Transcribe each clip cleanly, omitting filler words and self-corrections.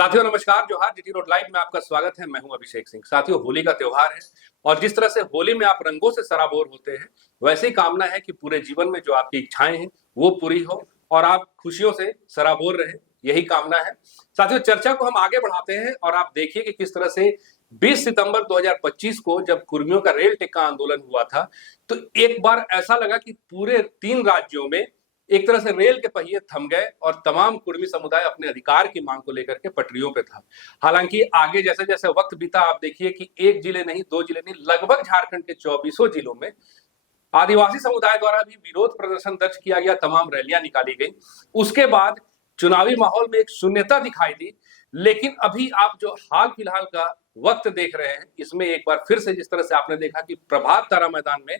साथियों नमस्कार, जोहार। जीटी रोड लाइव में आपका स्वागत है। मैं हूं अभिषेक सिंह। साथियों, होली का त्योहार है और जिस तरह से होली में आप रंगों से सराबोर होते हैं, वैसे ही कामना है कि पूरे जीवन में जो आपकी इच्छाएं हैं वो पूरी हो और आप खुशियों से सराबोर रहे, यही कामना है। साथियों, चर्चा को हम आगे बढ़ाते हैं और आप देखिए कि किस तरह से 20 सितंबर 2025 को जब कुर्मियों का रेल टिक्का आंदोलन हुआ था, तो एक बार ऐसा लगा कि पूरे 3 राज्यों में एक तरह से रेल के पहिए थम गए और तमाम कुर्मी समुदाय अपने अधिकार की मांग को लेकर के पटरियों पे था। हालांकि आगे जैसे जैसे वक्त बीता, आप देखिए कि एक जिले नहीं, 2 जिले नहीं, लगभग झारखंड के 24 जिलों में आदिवासी समुदाय द्वारा भी विरोध प्रदर्शन दर्ज किया गया, तमाम रैलियां निकाली गई। उसके बाद चुनावी माहौल में एक शून्यता दिखाई दी। लेकिन अभी आप जो हाल फिलहाल का वक्त देख रहे हैं, इसमें एक बार फिर से जिस तरह से आपने देखा कि प्रभात तारा मैदान में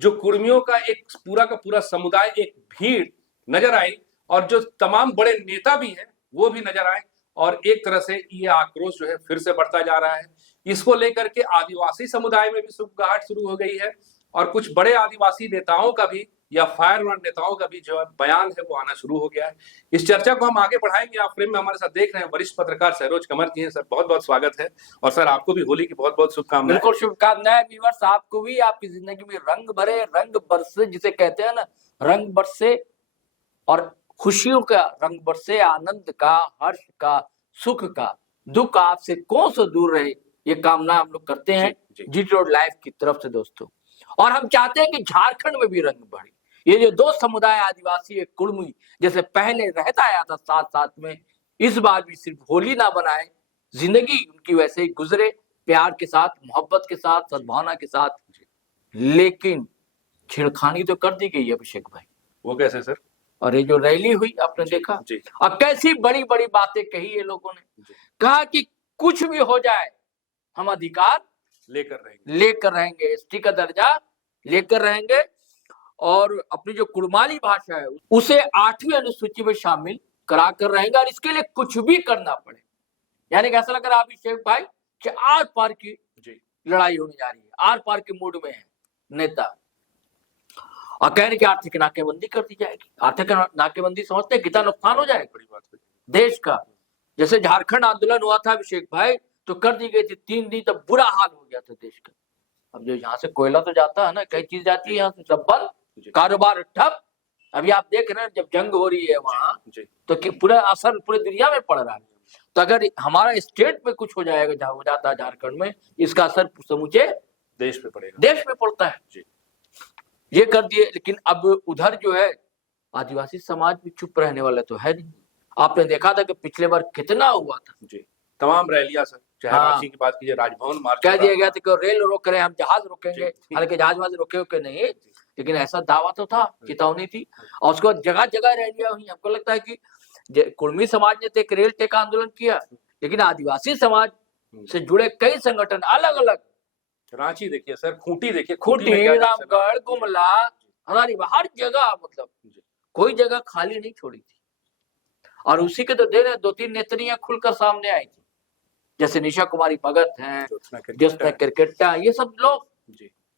जो कुर्मियों का पूरा समुदाय, एक भीड़ नजर आई और जो तमाम बड़े नेता भी हैं वो भी नजर आए और एक तरह से ये आक्रोश जो है फिर से बढ़ता जा रहा है। इसको लेकर के आदिवासी समुदाय में भी सुगबुगाहट शुरू हो गई है और कुछ बड़े आदिवासी नेताओं का भी या फायरमैन नेताओं का भी जो बयान है वो आना शुरू हो गया है। इस चर्चा को हम आगे बढ़ाएंगे। आप फ्रेम में हमारे साथ देख रहे हैं वरिष्ठ पत्रकार सहरोज कंवर जी हैं। सर, बहुत बहुत स्वागत है और सर आपको भी होली की बहुत बहुत शुभकामनाएं। बिल्कुल शुभकामनाएं व्यूअर्स, आपको भी आपकी जिंदगी में रंग भरे, रंग बरसे, जिसे कहते हैं ना, रंग बरसे और खुशियों का रंग बरसे, आनंद का, हर्ष का, सुख का, दुख आपसे कौन सा दूर रहे, ये कामना हम लोग करते हैं जीटी रोड लाइव की तरफ से दोस्तों। और हम चाहते हैं कि झारखंड में भी रंग बढ़े। ये जो दो समुदाय, आदिवासी एक कुर्मी, जैसे पहले रहता आया था साथ साथ में, इस बार भी सिर्फ होली ना बनाए, जिंदगी उनकी वैसे ही गुजरे, प्यार के साथ, मोहब्बत के साथ, सद्भावना के साथ। लेकिन छेड़खानी तो कर दी गई अभिषेक भाई। वो कैसे सर? और ये जो रैली हुई आपने देखा, और कैसी बड़ी बड़ी बातें कही ये लोगों ने। कहा कि कुछ भी हो जाए हम अधिकार लेकर रहेंगे, एसटी का दर्जा लेकर रहेंगे और अपनी जो कुड़माली भाषा है उसे 8वीं अनुसूची में शामिल करा कर रहेंगे और इसके लिए कुछ भी करना पड़े। यानी कि ऐसा लग रहा है अभिषेक भाई कि आर पार की लड़ाई होने जा रही है, आर पार के मूड में है नेता। और कह रहे कि आर्थिक नाकेबंदी कर दी जाएगी। आर्थिक नाकेबंदी समझते कितना नुकसान हो जाएगा देश का। जैसे झारखंड आंदोलन हुआ था अभिषेक भाई, तो कर दी गई थी 3 दिन, तब बुरा हाल हो गया था देश का। अब जो यहाँ से कोयला तो जाता है ना, कई चीज जाती है यहाँ से, सब बंद, कारोबार ठप। अभी आप देख रहे हैं जब जंग हो रही है वहां, तो पूरा असर पूरी दुनिया में पड़ रहा है। तो अगर हमारा स्टेट पे कुछ हो जाएगा, जहां हो जाता है झारखंड में, इसका असर समूचे देश पे पड़ेगा, देश में पड़ता है। ये कर दिए। लेकिन अब उधर जो है आदिवासी समाज भी चुप रहने वाला तो है नहीं। आपने देखा था कि पिछले बार कितना हुआ था जी, तमाम रैलियां सर, चाहे रांची की बात कीजिए, राजभवन मार्च कह दिया गया था कि रेल रोक रहे हैं, हम जहाज रोकेंगे। हालांकि जहाज रोके नहीं, लेकिन ऐसा दावा तो था, चेतावनी थी। और उसके बाद जगह जगह रैलियां हुई। हमको लगता है कि कुर्मी समाज ने तो एक रेल टेका आंदोलन किया, लेकिन आदिवासी समाज से जुड़े कई संगठन अलग अलग, रांची देखिए सर, खूंटी देखिए, खूंटी, रामगढ़, गुमला, हमारी हर जगह, मतलब कोई जगह खाली नहीं छोड़ी थी। और उसी के तो देर है 2-3 नेत्रियां खुलकर सामने आई थी, जैसे निशा कुमारी भगत हैं, ज्योत्सना क्रिकेटा, ये सब लोग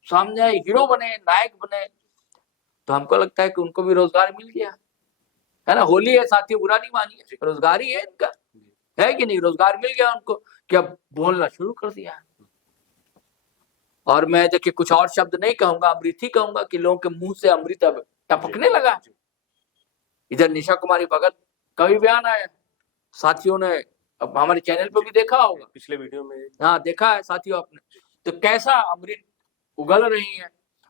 सामने आए, हीरो बने, नायक बने। तो हमको लगता है कि उनको भी रोजगार मिल गया है ना। होली है साथियों, बुरा नहीं मानिए, रोजगार ही है इनका, है कि नहीं? रोजगार मिल गया उनको कि अब बोलना शुरू कर दिया। और मैं देखिए कुछ और शब्द नहीं कहूंगा, अमृत ही कहूंगा कि लोगों के मुंह से अमृत अब टपकने लगा। इधर निशा कुमारी भगत का भी बयान आया, साथियों ने अब हमारे चैनल पर भी देखा होगा, पिछले वीडियो में, हाँ देखा है साथियों आपने। तो कैसा अमृत उगल रही है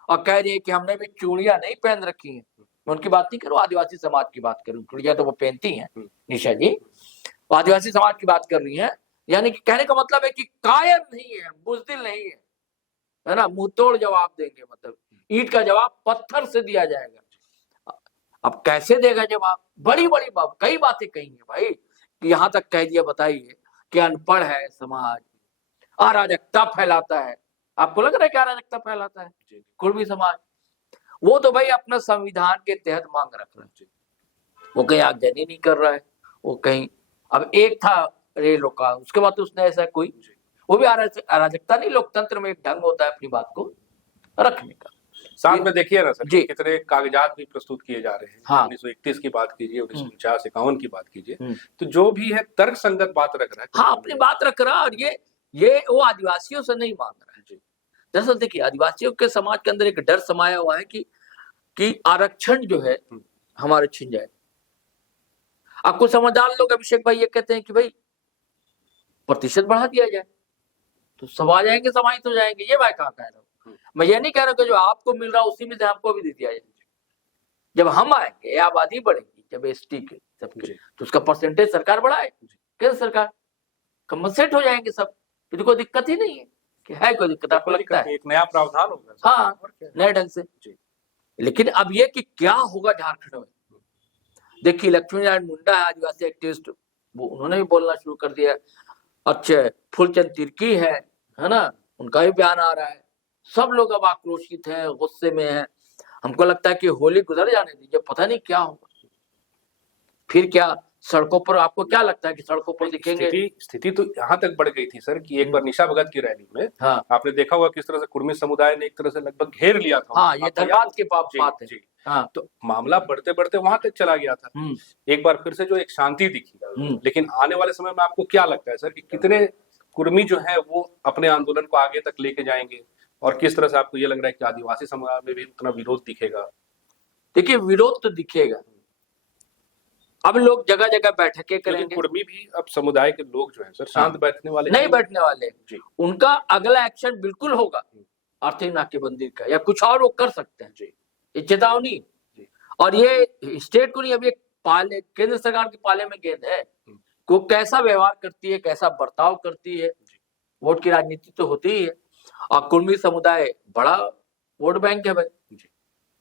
और कह रही है कि हमने भी चूड़ियां नहीं पहन रखी हैं। मैं उनकी बात नहीं करूं, आदिवासी समाज की बात करूं। चूड़ियां तो वो पहनती हैं निशा जी, आदिवासी समाज की बात कर रही हैं। यानी कि कहने का मतलब है कि कायर नहीं है, बुजदिल नहीं है ना, मुंह तोड़ जवाब देंगे, मतलब ईंट का जवाब पत्थर से दिया जाएगा। अब कैसे देगा जवाब? बड़ी बड़ी बात, कई बातें कही है भाई, कि यहां तक कह दिया, बताइए कि अनपढ़ है समाज, अराजकता फैलाता है। आपको लग रहा है कि अराजकता फैलाता है कुर्मी समाज? वो तो भाई अपना संविधान के तहत मांग रख रहा है, वो कहीं आगजनी नहीं कर रहा है, वो कहीं, अब एक था रेलों का, उसके बाद तो उसने ऐसा कोई, वो भी अराजकता नहीं, लोकतंत्र में एक ढंग होता है अपनी बात को रखने का। साथ में देखिए ना सर, जी। कितने कागजात भी प्रस्तुत किए जा रहे हैं। हाँ। 1931 की बात कीजिए, 1949-51 की बात कीजिए, तो जो भी है तर्क संगत बात रख रहा है। हाँ, अपनी बात रख रहा, और ये वो आदिवासियों से नहीं मांग रहा है। जी। दरअसल देखिए, आदिवासियों के समाज के अंदर एक डर समाया हुआ है कि आरक्षण जो है हमारे छिन जाए। आपको समझदार लोग अभिषेक भाई ये कहते हैं कि भाई प्रतिशत बढ़ा दिया जाए तो सब आ जाएंगे, समाहित हो जाएंगे। ये मैं कहाँ कह रहा हूँ। मैं ये नहीं कह रहा कि जो आपको मिल रहा है उसी में से हमको भी दे दिया जाए। जब हम आएंगे, आबादी बढ़ेगी, जब एसटी के सबके, तो उसका परसेंटेज सरकार बढ़ाए, केंद्र सरकार, कंपनसेट हो जाएंगे सब। तो कोई दिक्कत ही नहीं है कि है कोई दिक्कत आपको लगता है? एक नया प्रावधान होगा। हाँ, नए ढंग से। लेकिन अब ये कि क्या होगा झारखंड में, देखिए लक्ष्मी नारायण मुंडा है, आदिवासी एक्टिविस्ट, वो उन्होंने भी बोलना शुरू कर दिया। अच्छे फूलचंद तिर्की है ना, उनका भी बयान आ रहा है। सब लोग अब आक्रोशित हैं, गुस्से में हैं। हमको लगता है कि होली गुजर जाने दीजिए, पता नहीं क्या होगा फिर। क्या सड़कों पर, आपको क्या लगता है कि सड़कों पर दिखेंगे? स्थिति तो यहाँ तक बढ़ गई थी सर कि एक बार निशा भगत की रैली में आपने देखा होगा किस तरह से कुर्मी समुदाय ने एक तरह से लगभग घेर लिया था। हाँ, ये धनबाद के बात है। हाँ, तो मामला बढ़ते बढ़ते वहां तक चला गया था। एक बार फिर से जो एक शांति दिखी, लेकिन आने वाले समय में आपको क्या लगता है सर कि कितने कुर्मी जो है वो अपने आंदोलन को आगे तक लेके जाएंगे, और किस तरह से आपको ये लग रहा है कि आदिवासी समुदाय में भी उतना विरोध दिखेगा? देखिए, विरोध तो दिखेगा। अब लोग जगह जगह बैठकें करेंगे। कुर्मी भी अब समुदाय के लोग जो हैं सर, शांत बैठने वाले नहीं बैठने वाले जी। उनका अगला एक्शन बिल्कुल होगा आर्थिक नाकेबंदी का, या कुछ और वो कर सकते हैं जी, ये चेतावनी। और ये स्टेट को नहीं, अभी केंद्र सरकार के पाले में गेंद है को कैसा व्यवहार करती है, कैसा बर्ताव करती है। वोट की राजनीति तो होती ही है, और कुर्मी समुदाय बड़ा वोट बैंक है भाई,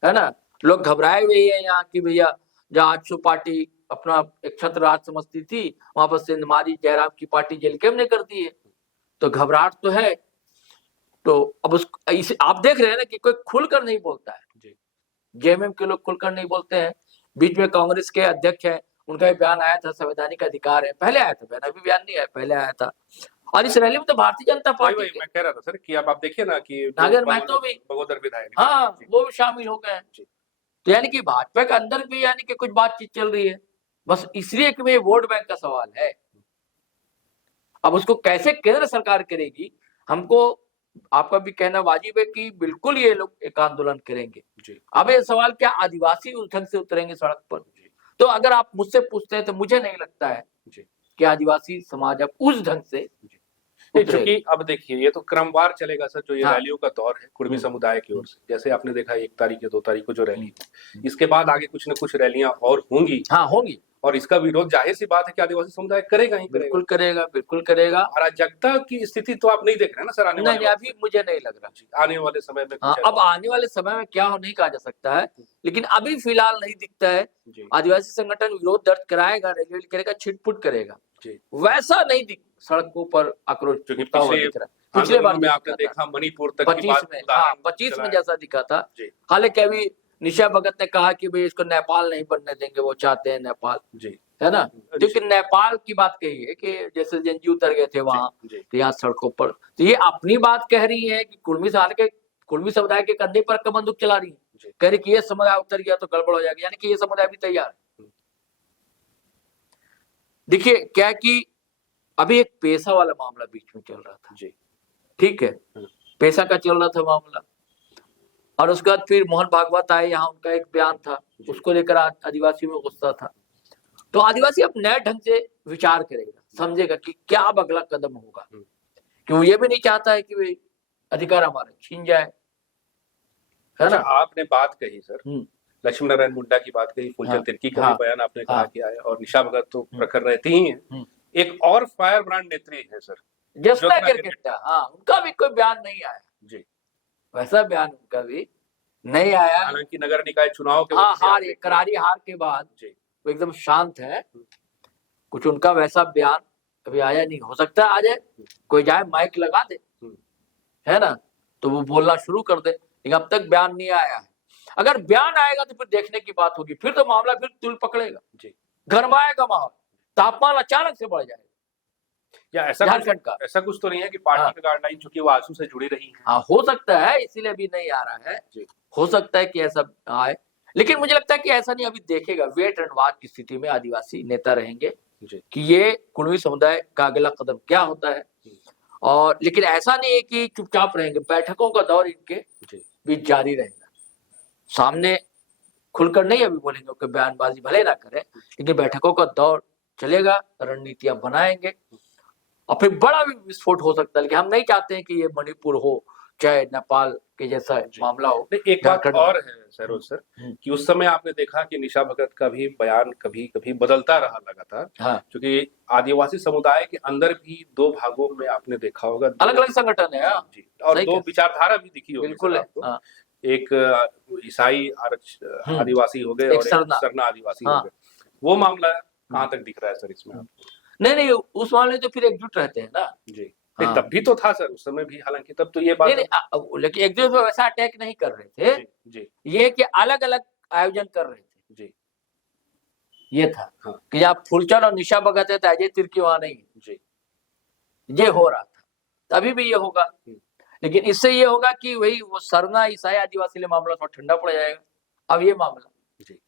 है ना। लोग घबराए हुए हैं यहाँ की, भैया जहाँ आजसू पार्टी अपना एक छत्र राज समझती थी, वहां पर सिंधमारी जयराम की पार्टी जेलकेम ने कर दी है, तो घबराहट तो है। तो अब आप देख रहे हैं ना कि कोई खुलकर नहीं बोलता है। जेएमएम के लोग खुलकर नहीं बोलते हैं। बीच में कांग्रेस के अध्यक्ष हैं, उनका भी बयान आया था, संवैधानिक अधिकार है, पहले आया था बयान, अभी बयान नहीं आया, पहले आया था। और इस रैली में तो भारतीय जनता पार्टी, मैं कह रहा था सर कि आप देखिए ना कि नागर महतो भी, बगोदर विधायक, हाँ, वो भी शामिल हो गए। तो यानी कि भाजपा के अंदर भी यानी कि कुछ बातचीत चल रही है, बस इसलिए कि ये वोट बैंक का सवाल है। अब उसको कैसे केंद्र सरकार करेगी, हमको आपका भी कहना वाजिब है कि बिल्कुल ये लोग एक आंदोलन करेंगे जी। अब ये सवाल, क्या आदिवासी उस ढंग से उतरेंगे सड़क पर? तो अगर आप मुझसे पूछते हैं तो मुझे नहीं लगता है कि आदिवासी समाज अब उस ढंग से, क्योंकि अब देखिए ये तो क्रमवार चलेगा सर, जो ये रैलियों का दौर है कुर्मी समुदाय की ओर से। जैसे आपने देखा 1 तारीख या 2 तारीख को जो रैली है, इसके बाद आगे कुछ न कुछ रैलियां और होंगी। हाँ, होंगी, और इसका विरोध जाहिर सी बात है कि आदिवासी समुदाय करेगा ही, बिल्कुल करेगा, बिल्कुल करेगा। अराजकता की स्थिति तो आप नहीं देख रहे ना सर? नहीं, अभी मुझे नहीं लग रहा। आने वाले समय में अब आने वाले समय में क्या हो नहीं कहा जा सकता है, लेकिन अभी फिलहाल नहीं दिखता है। आदिवासी संगठन विरोध दर्ज कराएगा, रैली करेगा, छिटपुट करेगा, वैसा नहीं दिख सड़कों पर आक्रोश पिछले बार में आपने देखा मणिपुर तक 25 में जैसा दिखा था। हालांकि अभी निशा भगत ने कहा कि भाई इसको नेपाल नहीं बनने देंगे, वो चाहते हैं नेपाल, है ना। क्योंकि नेपाल की बात कही है कि जैसे जंजी उतर गए थे वहां, तो यहाँ सड़कों पर, तो ये अपनी बात कह रही है कि कुर्मी समुदाय के कंधे पर बंदूक चला रही है, कह रही कि ये समुदाय उतर गया तो गड़बड़ हो जाएगी, यानी कि ये समुदाय भी तैयार है। देखिए क्या कि अभी एक पेशा वाला मामला बीच में चल रहा था, ठीक है, पेशा का चल रहा था मामला, और उसके बाद फिर मोहन भागवत आए, यहाँ उनका एक बयान था, उसको लेकर आदिवासियों में गुस्सा था। तो आदिवासी अब नए ढंग से विचार करेगा, समझेगा कि क्या अब अगला कदम होगा, क्यों ये भी नहीं चाहता है कि वे अधिकार हमारे छीन जाए, है ना। आपने बात कही सर, लक्ष्मी नारायण मुंडा की बात कही, फूलचंद तिर्की का बयान आपने कहा कि आया, और निशा भगत तो प्रखर रहती ही है। एक और फायर ब्रांड नेत्री है सर, ज्योत्सना गिरगिट्टा, उनका भी कोई बयान नहीं आया जी, वैसा बयान उनका भी नहीं आया। हालांकि नगर निकाय चुनाव के करारी हार के बाद वो एकदम शांत है, कुछ उनका वैसा बयान अभी आया नहीं। हो सकता है आ जाए, कोई जाए माइक लगा दे, है ना, तो वो बोलना शुरू कर दे, लेकिन अब तक बयान नहीं आया है। अगर बयान आएगा तो फिर देखने की बात होगी, फिर तो मामला फिर तुल पकड़ेगा, गरमाएगा माहौल, तापमान अचानक से बढ़ जाएगा। या ऐसा कुछ तो नहीं है कि पार्टी की गाइडलाइन चूंकि वो आंसू से जुड़ी रही है? हो सकता है, इसीलिए अभी नहीं आ रहा है। हो सकता है कि ऐसा आए, लेकिन मुझे लगता है कि ऐसा नहीं, अभी देखेगा, वेट एंड वॉच की स्थिति में आदिवासी नेता रहेंगे कि ये कुणबी समुदाय का अगला कदम क्या होता है। और लेकिन ऐसा नहीं है कि चुपचाप रहेंगे, बैठकों का दौर इनके बीच जारी रहेगा। सामने खुलकर नहीं अभी बोलेंगे कि बयानबाजी भले ना करें, लेकिन बैठकों का दौर चलेगा, रणनीतियां बनाएंगे और फिर बड़ा भी विस्फोट हो सकता है। कि हम नहीं चाहते हैं कि ये मणिपुर हो चाहे नेपाल के जैसा मामला हो। एक बात और है सरोज सर कि उस समय आपने देखा कि निशा भगत का भी बयान कभी कभी बदलता रहा लगातार। हाँ। क्योंकि आदिवासी समुदाय के अंदर भी दो भागों में आपने देखा होगा, अलग अलग संगठन है जी, और दो विचारधारा भी दिखी होगी बिल्कुल आपको। एक ईसाई आदिवासी हो गए और एक सरना आदिवासी हो गए। वो मामला कहाँ तक दिख रहा है सर इसमें आपको? नहीं, उस मामले तो फिर एकजुट रहते हैं ना जी। तब भी तो था सर, उस समय भी, हालांकि तब तो ये बात नहीं, लेकिन एक दूसरे वैसा अटैक नहीं कर रहे थे जी। ये कि अलग अलग आयोजन कर रहे थे जी। ये था कि आप फुलचंद और निशा भगत है तो अजय तिर्की वहां नहीं जी, ये हो रहा था। तभी भी ये होगा, लेकिन इससे ये होगा कि वही वो सरना ईसाई आदिवासी ले मामला थोड़ा ठंडा पड़ जाएगा। अब ये मामला जी,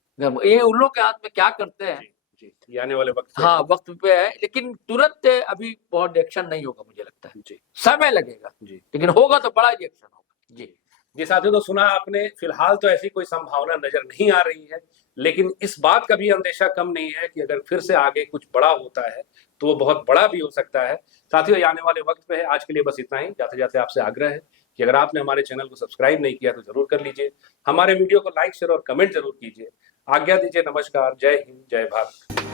ये उन लोग के हाथ में क्या करते हैं जी, आने वाले वक्त हाँ वक्त पे है, लेकिन तुरंत अभी बहुत रिएक्शन नहीं होगा, मुझे लगता है जी, समय लगेगा जी, लेकिन होगा तो बड़ा रिएक्शन होगा जी। जी साथियों, तो सुना आपने, फिलहाल तो ऐसी कोई संभावना नजर नहीं आ रही है, लेकिन इस बात का भी अंदेशा कम नहीं है कि अगर फिर से आगे कुछ बड़ा होता है तो वो बहुत बड़ा भी हो सकता है। साथियों, आने वाले वक्त पे है। आज के लिए बस इतना ही। जाते जाते आपसे आग्रह है कि अगर आपने हमारे चैनल को सब्सक्राइब नहीं किया तो जरूर कर लीजिए, हमारे वीडियो को लाइक शेयर और कमेंट जरूर कीजिए। आज्ञा दीजिए, नमस्कार, जय हिंद, जय भारत।